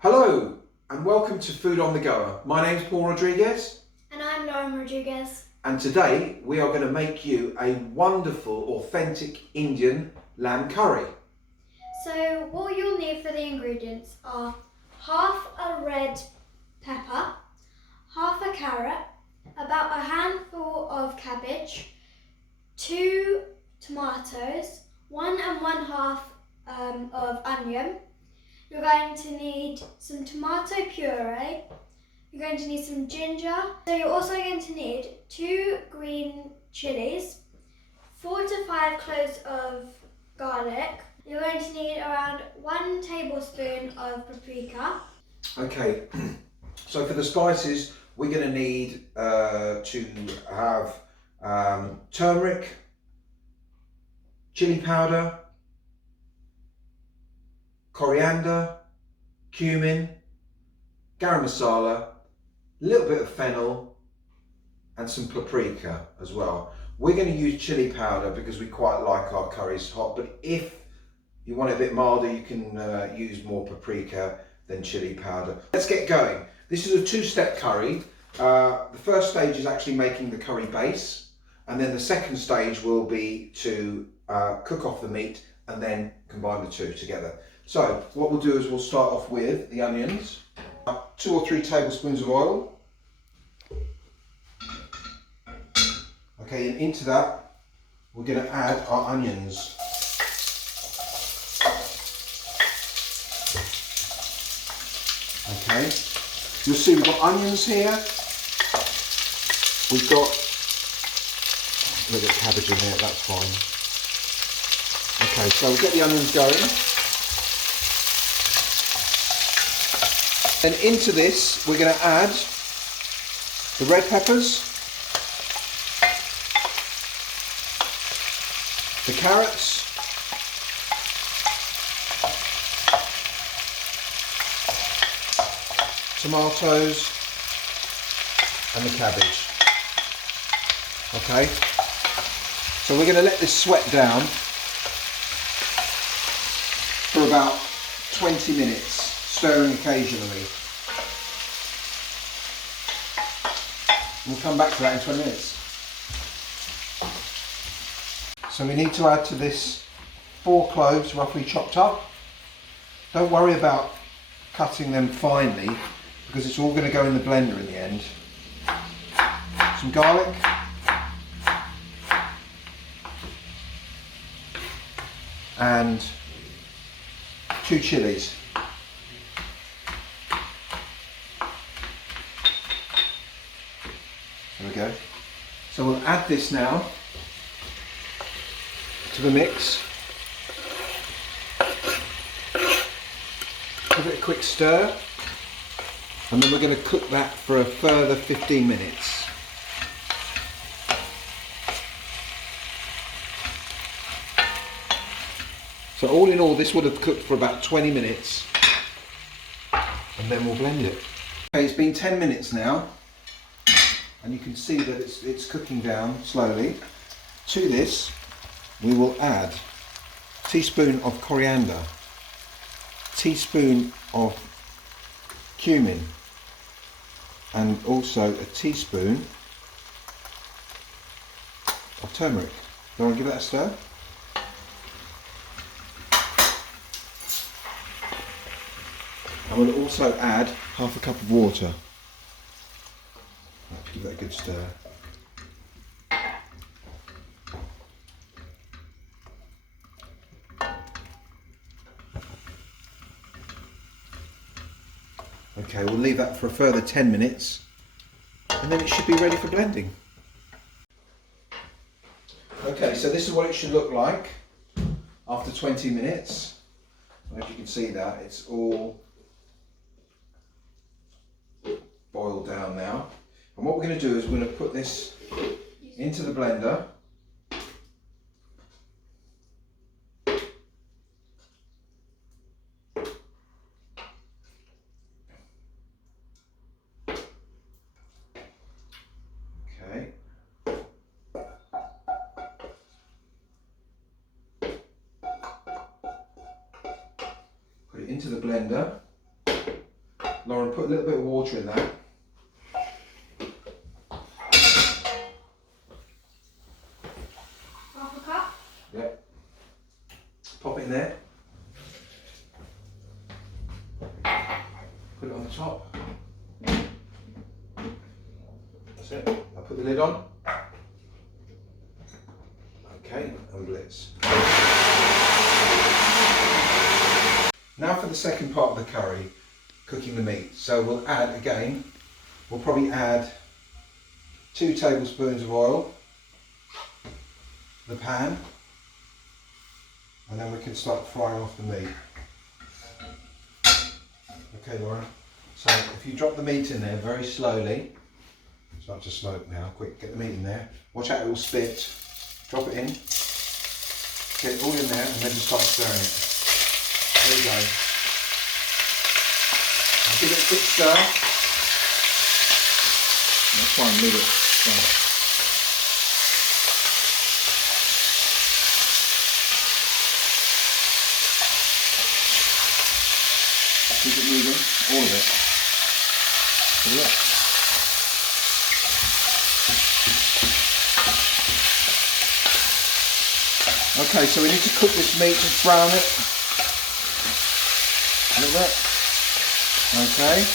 Hello and welcome to Food on the Goer. My name's Paul Rodriguez And I'm Lauren Rodriguez. and today we are going to make you a wonderful authentic Indian lamb curry. So what you'll need for the ingredients are half a red pepper, half a carrot, about a handful of cabbage, 2 tomatoes, 1 1/2 of onion. You're going to need some tomato puree. You're going to need some ginger. So you're also going to need 2 green chilies, 4 to 5 cloves of garlic. You're going to need around 1 tablespoon of paprika. Okay, so for the spices we're going to need to have turmeric, chili powder, coriander, cumin, garam masala, a little bit of fennel and some paprika as well. We're going to use chili powder because we quite like our curries hot, but if you want it a bit milder you can use more paprika than chili powder. Let's get going. This is a 2-step curry. The first stage is actually making the curry base, and then the second stage will be to cook off the meat and then combine the two together. So what we'll do is we'll start off with the onions. 2 or 3 tablespoons of oil. Okay, and into that we're going to add our onions. Okay, you'll see we've got onions here. We've got a little bit of cabbage in there, that's fine. Okay, so we'll get the onions going. And into this we're going to add the red peppers, the carrots, tomatoes and the cabbage. Okay, so we're going to let this sweat down for about 20 minutes, stirring occasionally. We'll come back to that in 20 minutes. So we need to add to this 4 cloves roughly chopped up. Don't worry about cutting them finely because it's all going to go in the blender in the end. Some garlic. And 2 chilies. There we go. So we'll add this now to the mix. Give it a quick stir, and then we're going to cook that for a further 15 minutes. So all in all this would have cooked for about 20 minutes, and then we'll blend it. Okay, it's been 10 minutes now, and you can see that it's cooking down slowly. To this we will add a teaspoon of coriander, teaspoon of cumin, and also a teaspoon of turmeric. Do you want to give that a stir? And we'll also add half a cup of water. Give that a good stir. Okay, we'll leave that for a further 10 minutes and then it should be ready for blending. Okay, so this is what it should look like after 20 minutes. I don't know if you can see that, it's all boiled down now. And what we're going to do is we're going to put this into the blender. Okay. Put it into the blender. Lauren, put a little bit of water in that. Half a cup. Yep. Pop it in there. Put it on the top. That's it. I'll put the lid on. Okay, and blitz. Now for the second part of the curry, cooking the meat. So we'll add, again, we'll probably add 2 tablespoons of oil to the pan, and then we can start frying off the meat. Okay, Lauren. So if you drop the meat in there very slowly, start to smoke now, quick, get the meat in there. Watch out, it will spit. Drop it in, get it all in there, and then just start stirring it. There you go. And give it a quick stir. I'll try and leave it. Keep it moving, all of it. Have a look. Okay, so we need to cook this meat and brown it a little bit. Okay.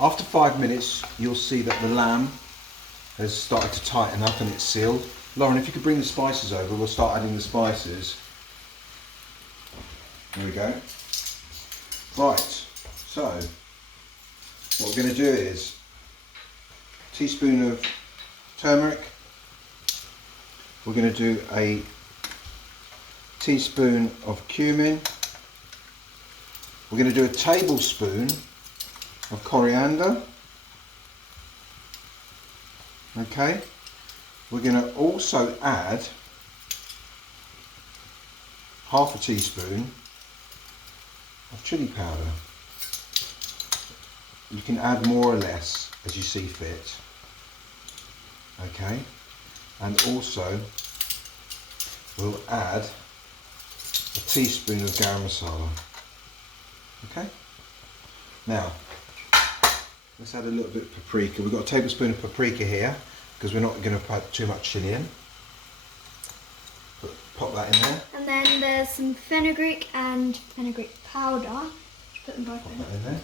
After 5 minutes, you'll see that the lamb has started to tighten up and it's sealed. Lauren, if you could bring the spices over, we'll start adding the spices. There we go. Right, so what we're going to do is a teaspoon of turmeric. We're going to do a teaspoon of cumin. We're going to do a tablespoon of coriander. Okay. We're going to also add half a teaspoon of chili powder. You can add more or less as you see fit. Okay, and also we'll add a teaspoon of garam masala. Okay, now let's add a little bit of paprika. We've got a tablespoon of paprika here because we're not going to put too much chili in. Pop that in there. And then there's some fenugreek and fenugreek powder. Just put them both Pop that in there.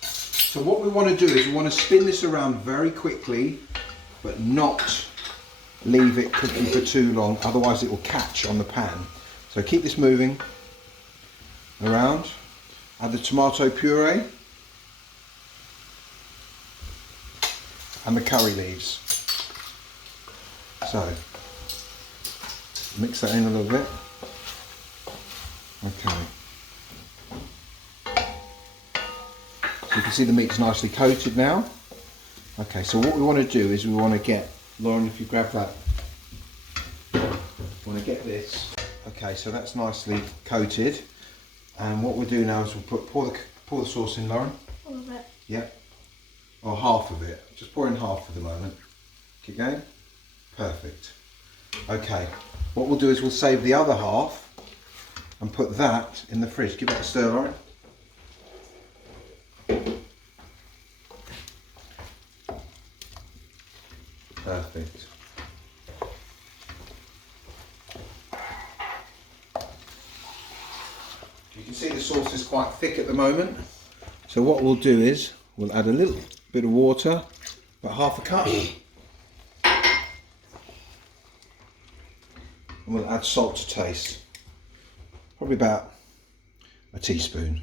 So what we want to do is we want to spin this around very quickly, but not leave it cooking for too long, otherwise it will catch on the pan. So keep this moving around. Add the tomato puree and the curry leaves. So mix that in a little bit. Okay. So you can see the meat's nicely coated now. Okay, so what we want to do is we want to get, Lauren, if you grab that, we want to get this. Okay, so that's nicely coated, and what we'll do now is we'll pour the sauce in, Lauren. All of it. Yep. Or half of it. Just pour in half for the moment. Keep going. Perfect. Okay. What we'll do is we'll save the other half and put that in the fridge. Give it a stir, Lauren. Perfect. You can see the sauce is quite thick at the moment. So what we'll do is we'll add a little bit of water, about half a cup. And we'll add salt to taste. Probably about a teaspoon.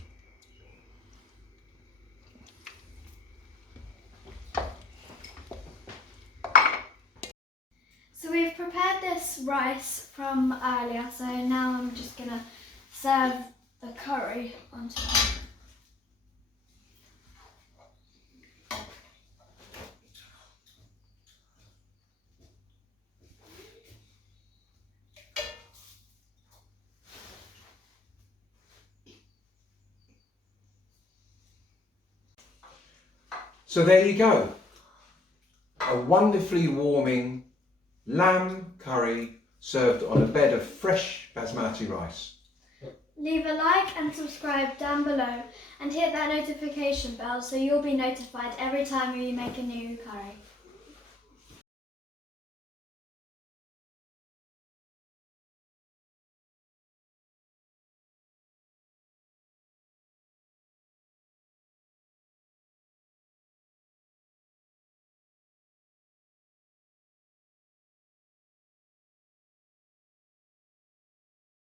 So we've prepared this rice from earlier, so now I'm just going to serve the curry on top. So there you go. A wonderfully warming lamb curry served on a bed of fresh basmati rice. Leave a like and subscribe down below and hit that notification bell so you'll be notified every time we make a new curry.